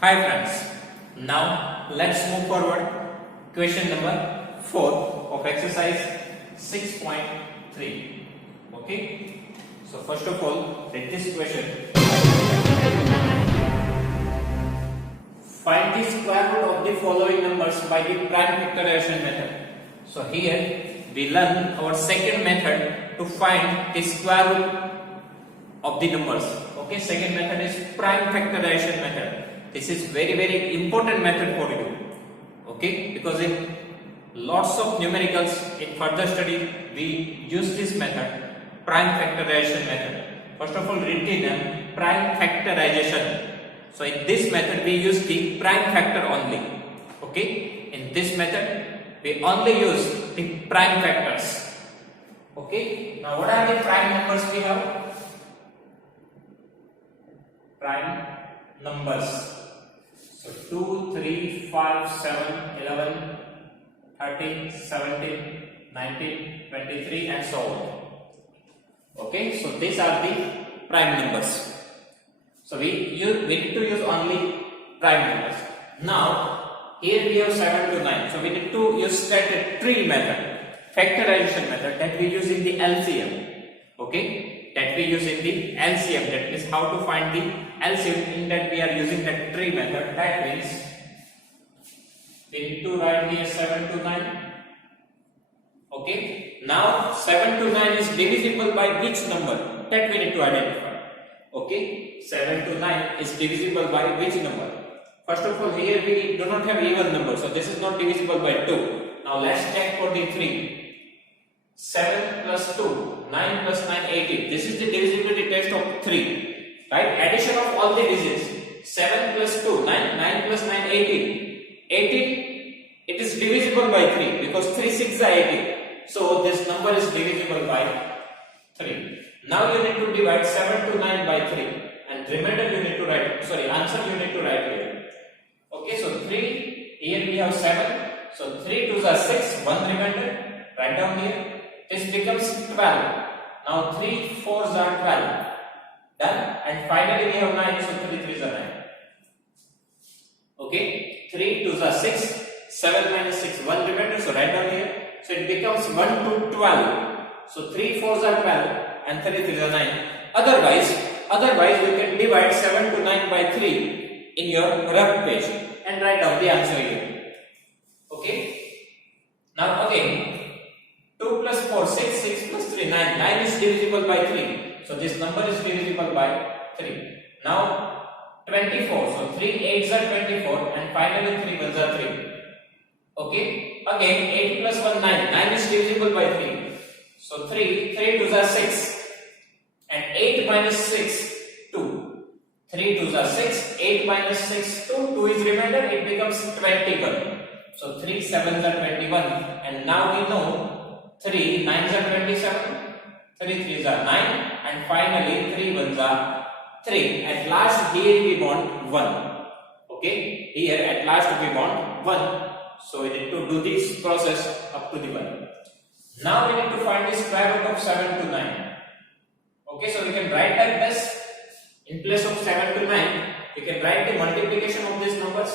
Hi friends, now let's move forward. Question number 4 of exercise 6.3. Okay, so first of all, read this question. Find the square root of the following numbers by the prime factorization method. So here we learn our second method to find the square root of the numbers. Okay, second method is prime factorization method. This is very important method for you. Okay, because in lots of numericals in further study we use this method, prime factorization method. First of all, read the name prime factorization. So in this method we use the prime factor only. Okay, in this method we only use the prime factors. Okay, now what are the prime numbers we have? Prime numbers. So 2, 3, 5, 7, 11, 13, 17, 19, 23 and so on. Okay, so these are the prime numbers. So we need to use only prime numbers. Now here we have 7 to 9. So we need to use standard tree method, factorization method that we use in the LCM. Okay, that we use in the LCM. That is how to find the LCM. In that we are using that tree method. That means we need to write here 7 to 9. Okay, now 7 to 9 is divisible by which number? That we need to identify. Okay, 7 to 9 is divisible by which number? First of all, here we do not have even number, so this is not divisible by 2. Now let's check for the 3. 7 plus 2, 9 plus 9, 18. This is the divisibility test of 3. Right? Addition of all the digits. 7 plus 2, 9, 9 plus 9, 18. 18, it is divisible by 3 because 3 6 are 18. So this number is divisible by 3. Now you need to divide 7 to 9 by 3. And remainder you need to write, answer you need to write here. Okay, so 3, here we have 7. So 3 2s are 6, 1 remainder. Write down here. This becomes 12. Now 3 4s are 12. Done. And finally we have 9, so 3 3s are 9. Okay, 3 2s are 6, 7 minus 6, 1 remainder. So write down here. So it becomes 1 to 12. So 3 4s are 12 and 3 3s are 9. Otherwise you can divide 7 to 9 by 3 in your rough page and write down the answer here. Okay. Now again, 2 plus 4, 6, 6 plus 3, 9. 9 is divisible by 3. So this number is divisible by 3. Now 24. So 3 8s are 24 and finally 3 1s are 3. Okay. Again 8 plus 1, 9. 9 is divisible by 3. So 3 2s are 6. And 8 minus 6, 2. 3 2s are 6. 8 minus 6, 2. 2 is remainder. It becomes 21. So 3 7s are 21. And now we know 3 9s are 27, 3 3s are 9, and finally 3 1s are 3. At last here we want 1. Okay, here at last we want 1. So we need to do this process up to the 1. Now we need to find the square root of 7 to 9. Okay, so we can write like this. In place of 7 to 9, we can write the multiplication of these numbers.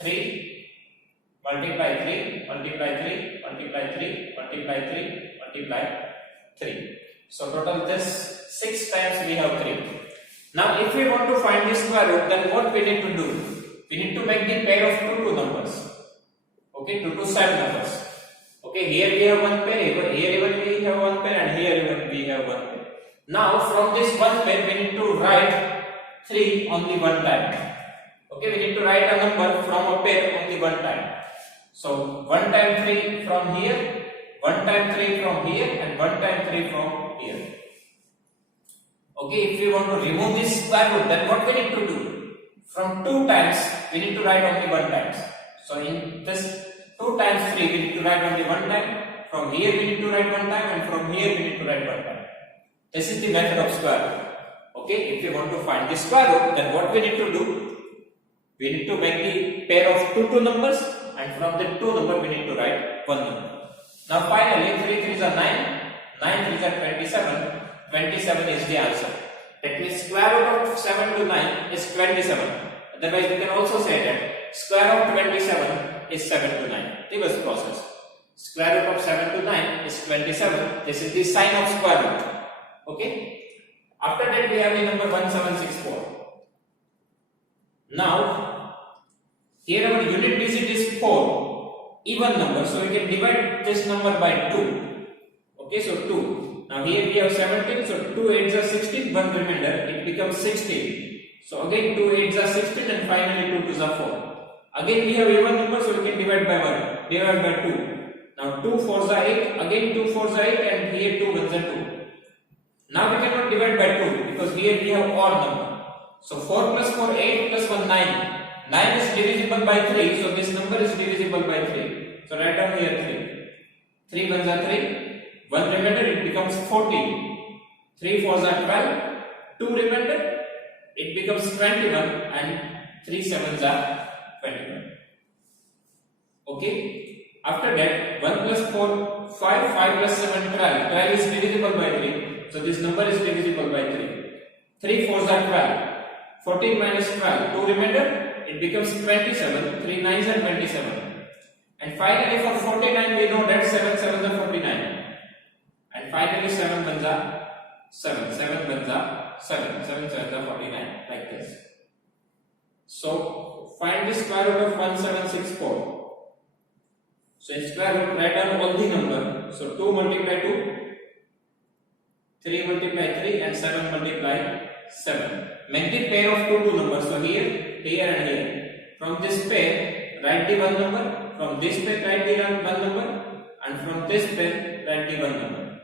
3 multiply 3, multiply 3, multiply 3, multiply 3, multiply 3. So total this 6 times we have 3. Now if we want to find the square root, then what we need to do? We need to make the pair of 2 numbers. Okay, 2 to 7 numbers. Okay, here we have one pair, here even we have one pair, and here even we have one pair. Now from this one pair we need to write 3 only one time. Okay, we need to write a number from a pair only one time. So 1 time 3 from here, 1 time 3 from here, and 1 time 3 from here. Okay, if we want to remove this square root, then what we need to do? From 2 times, we need to write only 1 times. So in this 2 times 3, we need to write only 1 time. From here we need to write 1 time, and from here we need to write 1 time. This is the method of square root. Okay, if we want to find the square root, then what we need to do? We need to make the pair of 2 numbers. And from the 2 number we need to write 1 number. Now finally 3 3s are 9, 9 3s are 27, 27 is the answer. That means square root of 7 to 9 is 27. Otherwise, we can also say that square of 27 is 7 to 9. Reverse process. Square root of 7 to 9 is 27. This is the sign of square root. Okay. After that, we have the number 1764. Now, here our unit digit is 4, even number. So we can divide this number by 2. Okay, so 2. Now here we have 17. So 2 8s are 16. 1 remainder. It becomes 16. So again 2 8s are 16 and finally 2 2s are 4. Again we have even number, so we can divide by 1. Divide by 2. Now 2 4s are 8. Again 2 4s are 8 and here 2 1s are 2. Now we cannot divide by 2 because here we have odd number. So 4 plus 4 8 plus 1 9. 9 is divisible by 3, so this number is divisible by 3. So write down here 3. 3 1s are 3. 1 remainder, it becomes 14. 3 4s are 12. 2 remainder, it becomes 21 and 3 7s are 21. Okay. After that, 1 plus 4 5. 5 plus 7 12. 12 is divisible by 3. So this number is divisible by 3. 3 4s are 12. 14 minus 12. 2 remainder, it becomes 27. 3 9s are 27. And finally for 49 we know that 7 7s are 49. And finally 7 1s are 7. 7 1s are 7. 7 7s are 49. Like this. So find the square root of 1764. So in square root, write down all the number. So 2 multiply 2, 3 multiply 3 and 7 multiply 7. Make the pair of two numbers. So here, here and here. From this pair, write the one number. From this pair, write the one number. And from this pair, write the one number.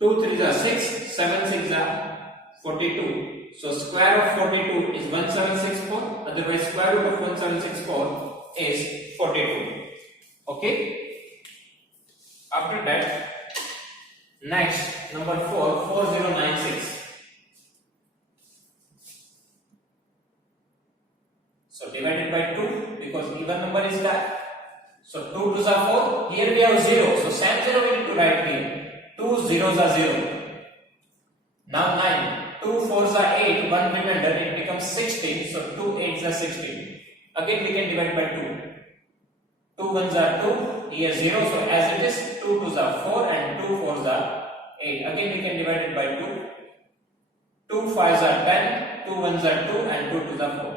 2 3s are 6, 7 6s are 42. So square of 42 is 1764. Otherwise, square root of 1764 is 42. Okay. After that, next number 4, 4096. So divided by 2 because even number is that. So 2 2s are 4. Here we have 0. So same 0 we need to write here. 2 zeros are 0. Now 9. 2 4s are 8. 1 remainder. It becomes 16. So 2 8s are 16. Again we can divide by 2. 2 1s are 2. Here 0. So as it is, 2 2s are 4 and 2 4s are 8. Again we can divide it by 2. 2 5s are 10. 2 1s are 2 and 2 2s are 4.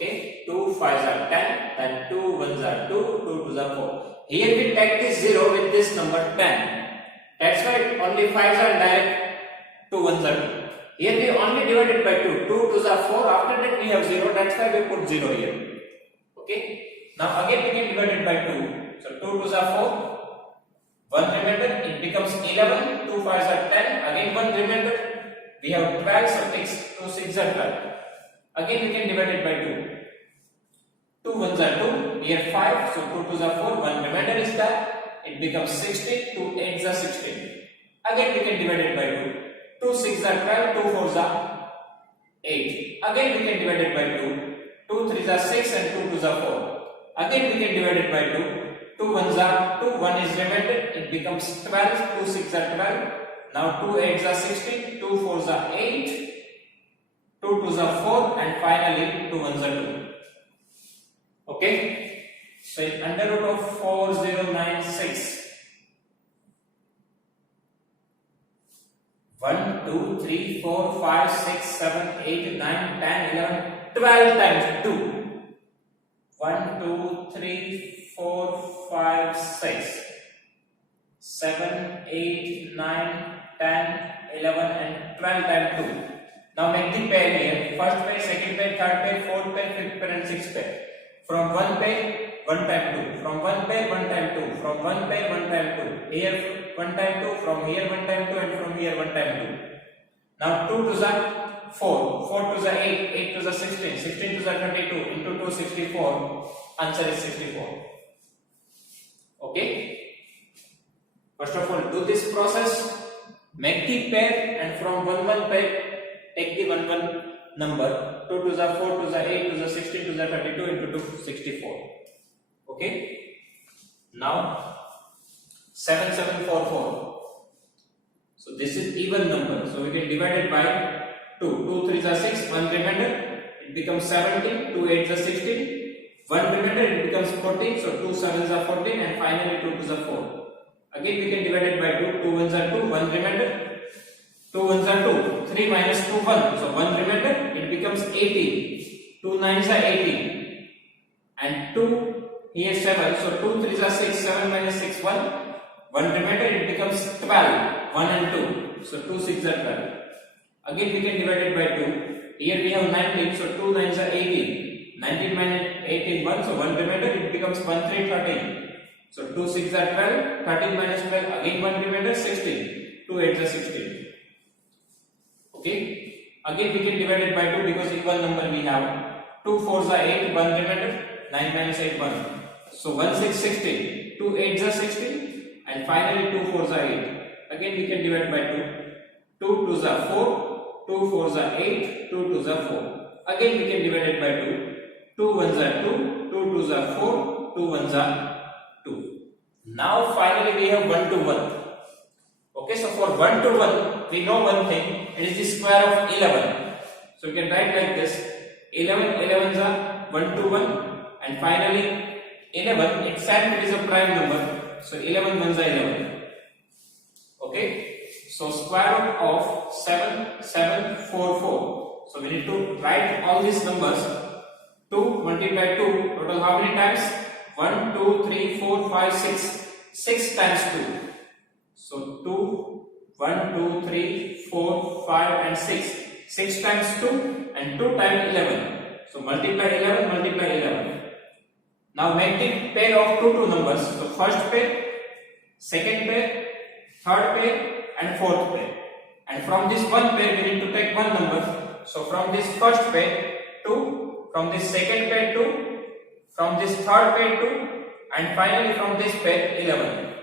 Okay, 2 5s are 10 and 2 1s are 2, 2 2s are 4. Here we take this 0 with this number 10. That's why only 5s are direct, 2 1s are 2. Here we only divide it by 2. 2 2s are 4. After that we have 0. That's why we put 0 here. Okay. Now again we can divide it by 2. So 2 2s are 4. 1 remainder. It becomes 11. 2 5s are 10. Again 1 remainder. We have 12. So 2 6 are 12. Again we can divide it by 2. 2 1s are 2. Here 5. So 2 2s are 4. 1 remainder is that. It becomes 16. 2 8s are 16. Again we can divide it by 2. 2 6s are 12. 2 4s are 8. Again we can divide it by 2. 2 3s are 6 and 2 2s are 4. Again we can divide it by 2. 2 1s are 2. 1 is remainder. It becomes 12. 2 6 are 12. Now 2 8s are 16. 2 4s are 8. 2 2s are 4 and finally 2 1s are 2. Okay. So in under root of 4096. 1 2 3 4 5 6 7 8 9 10 11 12 times 2. 1 2 3 4 5 6 7 8 9 10 11 and 12 times 2. Now make the pair here. First pair, second pair, third pair, fourth pair, fifth pair and sixth pair. From one pair, 1 time 2. From one pair, 1 time 2. From one pair, 1 time 2. Here 1 time 2. From here 1 time 2 and from here 1 time 2. Now 2 2s are 4. 4 2s are 8. 8 2s are 16. 16 2s are 32. Into 2 64. Answer is 64. Okay. First of all, do this process. Make the pair and from 1 1 pair. Take the 1 1 number. 2 2s are 4, 2s are 8, 2s are 16, 2s are 32 into 2 64. Okay. Now 7 7 4 4. So this is even number. So we can divide it by 2. 2 3s are 6. 1 remainder. It it becomes 17, 2 8s are 16, 1 remainder, it becomes 14, so 2 7s are 14, and finally 2 2s are 4. Again we can divide it by 2, 2 1s are 2, 1 remainder, 2 1s are 2, 3 minus 2 1, so 1 remainder, it becomes 18, 2 9s are 18, and 2 here 7, so 2 3s are 6, 7 minus 6 1, 1 remainder, it becomes 12, 1 and 2, so 2 6 are 12. Again we can divide it by 2. Here we have 19, so 2 9s are 18. 19 minus 8 is 1, so 1 remainder, it becomes 1 3 13. So 2 6 are 12, 13 minus 12, again 1 remainder, 16. 2 8s are 16. Okay. Again we can divide it by 2 because equal number we have. 2 4s are 8, 1 remainder, 9 minus 8 1. So 1 6 16, 2 8s are 16, and finally 2 4s are 8. Again we can divide by 2. 2 2s are 4. 2 4s are 8, 2 2s are 4. Again we can divide it by 2. 2 1s are 2, 2 2s are 4, 2 1s are 2. Now finally we have 1 to 1. Okay, so for 1 to 1, we know one thing, it is the square of 11. So we can write like this, 11 11s are 1 to 1, and finally 11 itself it is a prime number, so 11 1s are 11. Okay. So square root of 7 7 4 4. So we need to write all these numbers. 2 multiply 2, total how many times? 1 2 3 4 5 6. 6 times 2. So 2 1 2 3 4 5 and 6. 6 times 2 and 2 times 11. So multiply 11, multiply 11. Now make the pair of two numbers. So first pair, second pair, third pair, and fourth pair. And from this one pair we need to take one number. So from this first pair 2, from this second pair 2, from this third pair 2, and finally from this pair 11.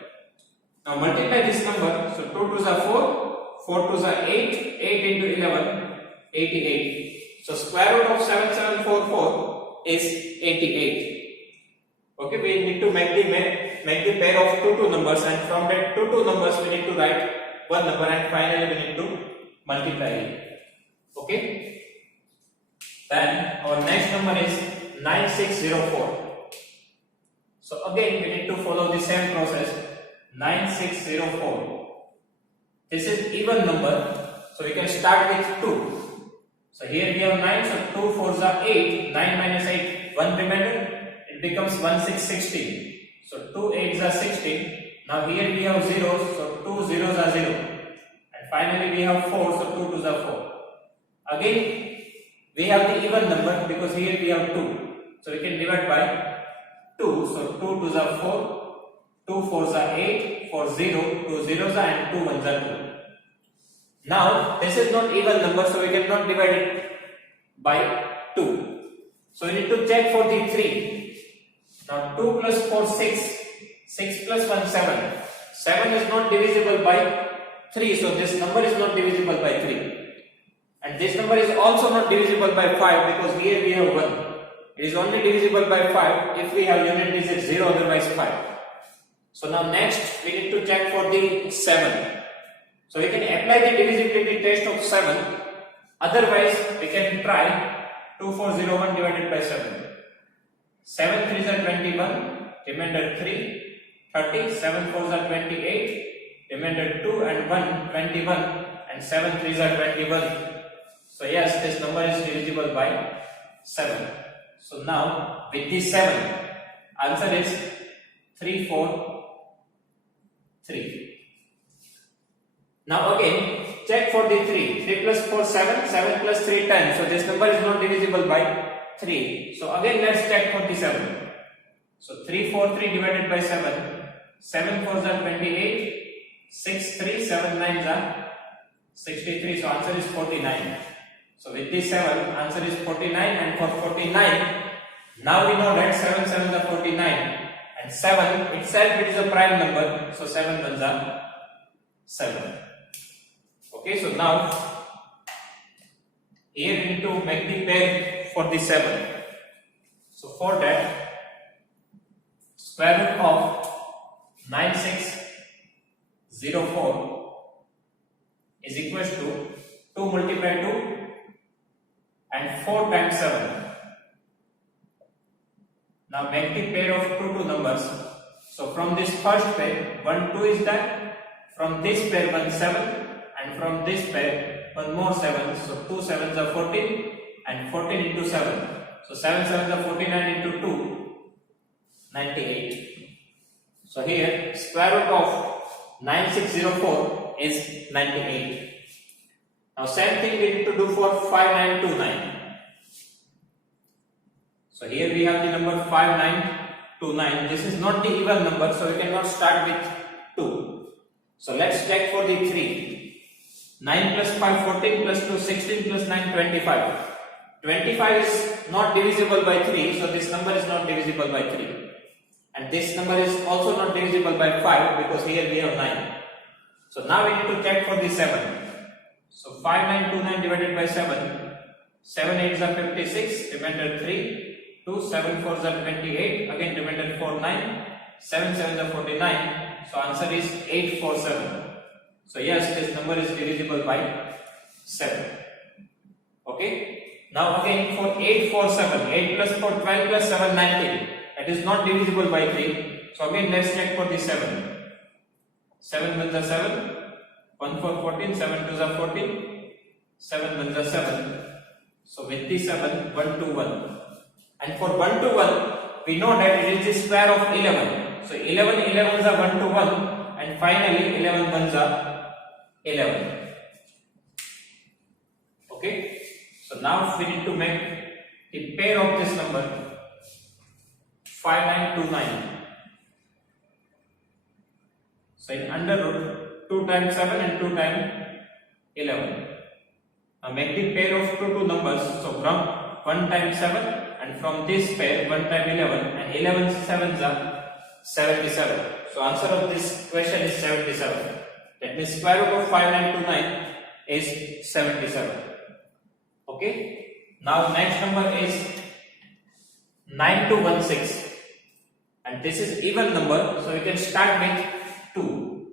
Now multiply this number. So 2 2s are 4, 4 2s are 8, 8 into 11, 88. So square root of 7744 is 88. Okay, we need to make the pair of two numbers, and from that two numbers we need to write one number, and finally we need to multiply it. Okay. Then our next number is 9604. So again we need to follow the same process. 9604. This is even number, so we can start with 2. So here we have 9, so 2 4s are 8, 9 minus 8, 1 remainder, it becomes 1 6 16. So 2 8s are 16. Now here we have zeros, so 2 zeros are 0. And finally we have 4, so 2 2s are 4. Again we have the even number because here we have 2. So we can divide by 2, so 2 2s are 4, 2 4s are 8, 4 0, 2 zeros are, and 2 1s are 2. Now this is not even number, so we cannot divide it by 2. So we need to check for the 3. Now 2 plus 4 6, 6 plus 1 7. 7 is not divisible by 3, so this number is not divisible by 3. And this number is also not divisible by 5 because here we have 1. It is only divisible by 5 if we have unit digit 0, otherwise 5. So now next we need to check for the 7. So we can apply the divisibility test of 7. Otherwise we can try 2401 divided by 7. 7 3s are 21, remainder 3, 30, 7 4s are 28, remainder 2 and 1, 21, and 7 3s are 21. So yes, this number is divisible by 7. So now with this 7, answer is 3 4 3. Now again check for the 3. 3 plus 4 7, 7 plus 3 10. So this number is not divisible by 3. So again let's check for the 7. So 3 4 3 divided by 7. 7 4s are 28. 6 3 7 9s are 63. So answer is 49. So with this 7, answer is 49, and for 49, now we know that 7 7s are 49, and 7 itself it is a prime number, so 7 1s are 7. Okay, so now here we need to make the pair for the 7. So for that, square root of 9604 is equals to 2 multiply 2 and 4 times 7. Now make the pair of two numbers. So from this first pair, 1 2 is there. From this pair, 1 7, and from this pair, one more 7. So 2 7s are 14, and 14 into 7. So 7 7s are 49 into 2, 98. So here square root of 9604 is 98. Now same thing we need to do for 5929. So here we have the number 5929. This is not the even number, so we cannot start with 2. So let's check for the 3. 9 plus 5 14 plus 2 16 plus 9 25. 25 is not divisible by 3, so this number is not divisible by 3. And this number is also not divisible by 5 because here we have 9. So now we need to check for the 7. So 5929 divided by 7. 7 8s are 56, remainder 3. 2 7 4s are 28, again remainder 4 9. 7 7s are 49. So answer is 847. So yes, this number is divisible by 7. Okay. Now again for 847, 8 plus 4 12 plus 7 19. That is not divisible by 3. So again let's check for the 7. 7 ones are 7. 1 4 14, 7 twos are 14. 7 ones are 7. So with the 7, 1 2 1. And for 1 to 1, we know that it is the square of 11. So 11 11s are 1 to 1, and finally 11 ones are 11. Okay. So now we need to make the pair of this number 5929. So in under root 2 times 7 and 2 times 11. Now make the pair of two numbers. So from 1 times 7 and from this pair 1 times 11, and 11 7s are 77. So answer of this question is 77. That means square root of 5929 is 77. Okay. Now next number is 9216, and this is even number, so we can start with 2.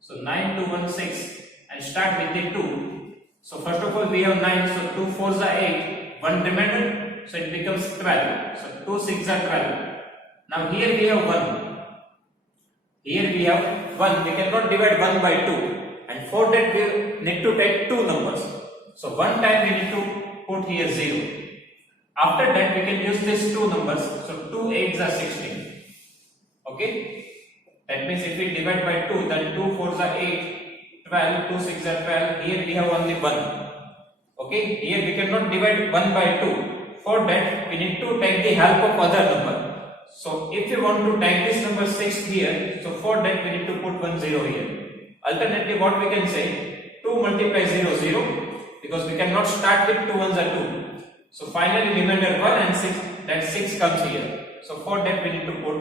So 9216 and start with the 2. So first of all we have 9, so 2 4s are 8, 1 remainder, so it becomes 12. So 2 6 are 12. Now here we have 1. Here we have 1. We cannot divide 1 by 2, and for that we need to take two numbers. So one time we need to put here 0. After that we can use these two numbers. So 2 8s are 16. Okay. That means if we divide by 2, then 2 4s are 8, 12, 2 6 are 12. Here we have only 1. Okay. Here we cannot divide 1 by 2. For that we need to take the help of other number. So if you want to take this number 6 here, so for that we need to put 1 0 here. Alternately what we can say, 2 multiply 0 0, because we cannot start with 2 ones are 2. So finally remainder 1 and 6, that 6 comes here. So for that we need to put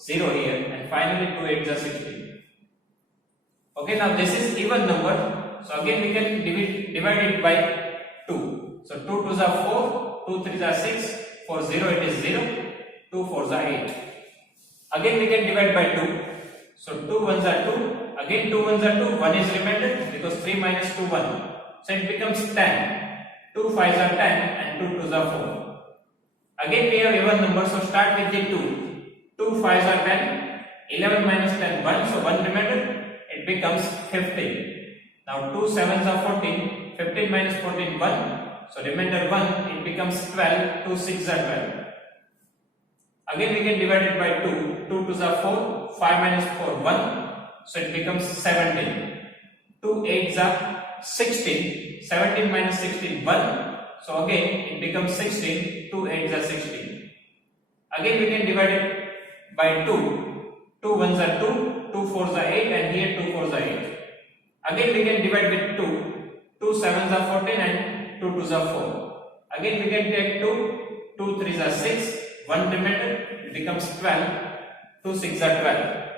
0 here, and finally 2 8s are 16. Okay, now this is even number. So again we can divide it by 2. So 2 2s are 4, 2 3s are 6, for 0 it is 0, 2 4s are 8. Again we can divide by 2. So 2 1s are 2, again 2 1s are 2, 1 is remainder because 3 minus 2 1. So it becomes 10. 2 5s are 10 and 2 2s are 4. Again we have even number, so start with the 2. 2 5s are 10, 11 minus 10 1, so 1 remainder, it becomes 15. Now 2 7s are 14, 15 minus 14 1, so remainder 1, it becomes 12, 2 6s are 12. Again we can divide it by 2, 2 2s are 4, 5 minus 4 1, so it becomes 17. 2 8s are 16, 17 minus 16 1, so again it becomes 16, 2 8s are 16. Again we can divide it by 2, 2 1s are 2, 2 4s are 8, and here 2 4s are 8. Again we can divide with 2, 2 7s are 14 and 2 2s are 4. Again we can take 2, 2 3s are 6, 1 remainder, it becomes 12, 2 6s are 12.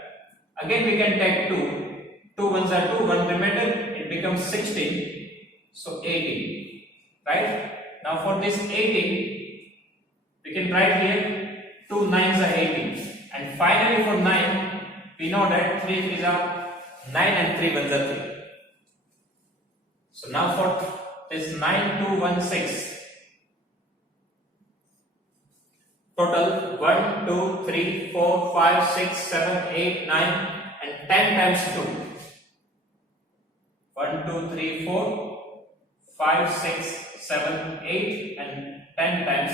Again we can take 2, 2 1s are 2, 1 remainder, it becomes 16, so 18, right? Now for this 18, we can write here 2 9s are 18, and finally for 9, we know that 3 3s are 9 and 3 1s are 3. So now for this 9216, total 1, 2, 3, 4, 5, 6, 7, 8, 9 and 10 times 2. 1, 2, 3, 4, 5, 6, 7, 8 and 10 times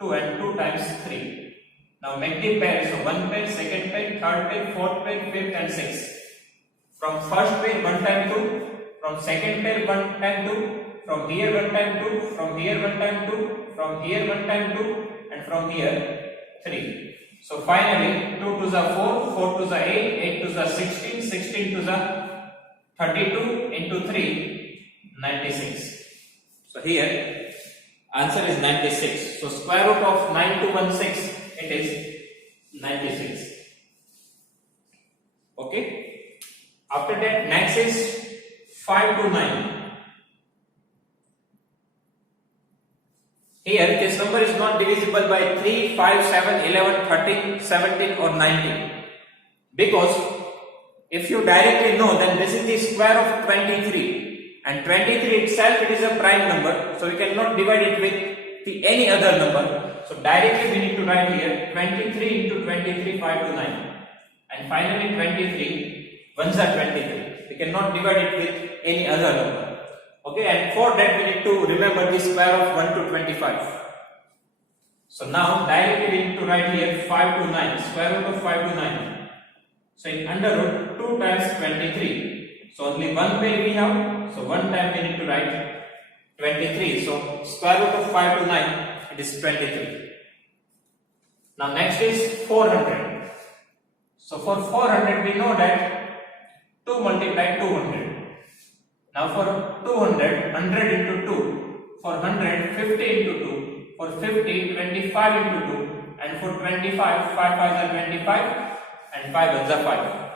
2 and 2 times 3. Now make the pair. So 1 pair, second pair, third pair, fourth pair, fifth and sixth. From first pair 1 time 2, from second pair 1 time 2, from here 1 time 2, from here 1 time 2, from here 1 time 2 and from here 3. So finally 2 to the 4, 4 to the 8, 8 to the 16, 16 to the 32 into 3, 96. So here answer is 96. So square root of 9216, it is 96. Okay. After that, next is 5 to 9. Here this number is not divisible by 3, 5, 7, 11, 13, 17 or 19. Because if you directly know, then this is the square of 23 and 23 itself, it is a prime number, so we cannot divide it with any other number. So directly we need to write here 23 into 23, 5 to 9 and finally 23 ones are 23. We cannot divide it with any other number. Okay, and for that we need to remember the square of 1 to 25. So now directly we need to write here 5 to 9, square root of 5 to 9. So in under root 2 times 23. So only one pair we have. So one time we need to write 23. So square root of 5 to 9, it is 23. Now next is 400. So for 400 we know that 2 multiplied 200. Now for 200, 100 into 2, for 100, 50 into 2, for 50, 25 into 2, and for 25, 5 5s are 25, and 5 ones are 5.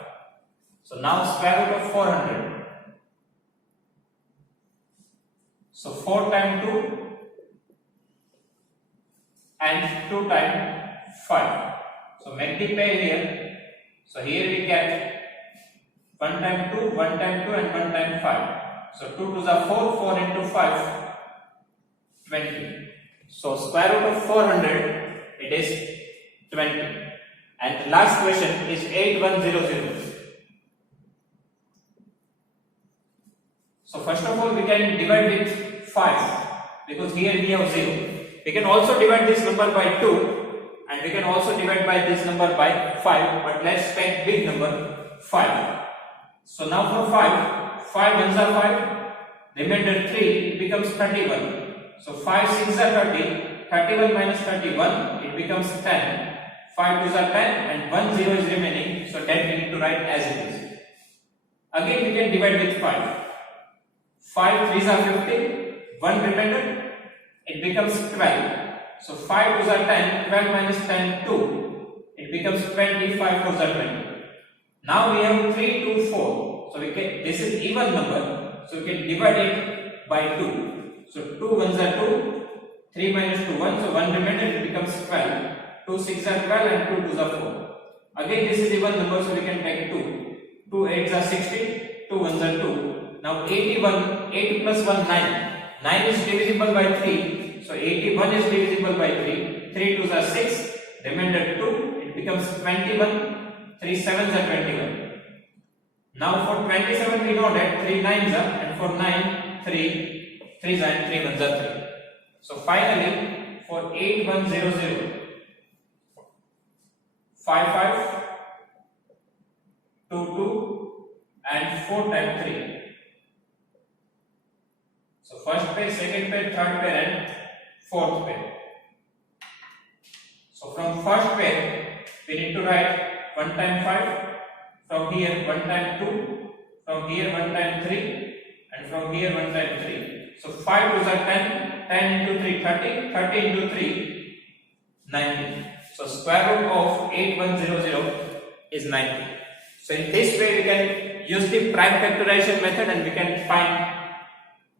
So now square root of 400. So 4 times 2 and 2 times 5. So make the pair here. So here we get 1 times 2, 1 times 2 and 1 times 5. So 2 to the 4, 4 into 5, 20. So square root of 400, it is 20. And last question is 8100. So first of all we can divide with 5 because here we have 0. We can also divide this number by 2 and we can also divide by this number by 5, but let's take big number 5. So now for 5 ones are 5, remainder 3, it becomes 31. So 5 6 are 30, 31 minus 31, it becomes 10. 5 2s are 10 and 1 0 is remaining, so that we need to write as it is. Again we can divide with 5. 5 3s are 15, 1 remainder, it becomes 12. So 5 2s are 10, 12 minus 10, 2, it becomes 20, 5 4s are 20. Now we have 3 2 4. So we can, this is even number, so we can divide it by 2. So 2 ones are 2, 3 minus 2 1, so 1 remainder, it becomes 12. 2 6 are 12 and 2 2s are 4. Again this is even number, so we can take 2. 2 8s are 16, 2 ones are 2. Now 81, 8 plus 1 9. 9 is divisible by 3, so 81 is divisible by 3. 3 2s are 6, remainder 2, it becomes 21. 3 7s are 21. Now for 27 we know that 3 9s are, and for 9 3 3s are and 3 1s are 3. So finally for 8100, 5 5, 2 2 and 4 times 3. So first pair, second pair, third pair and fourth pair. So from first pair we need to write 1 times 5, from here 1 times 2, from here 1 times 3 and from here 1 times 3. So 5 2s are 10, 10 into 3 30, 30 into 3 90. So square root of 8100 is 90. So in this way we can use the prime factorization method and we can find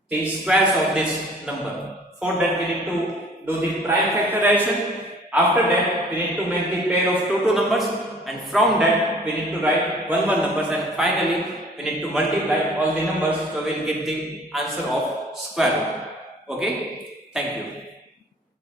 the squares of this number. For that we need to do the prime factorization. After that we need to make the pair of two numbers, and from that we need to write one numbers, and finally we need to multiply all the numbers, so we will get the answer of square root. Okay, thank you.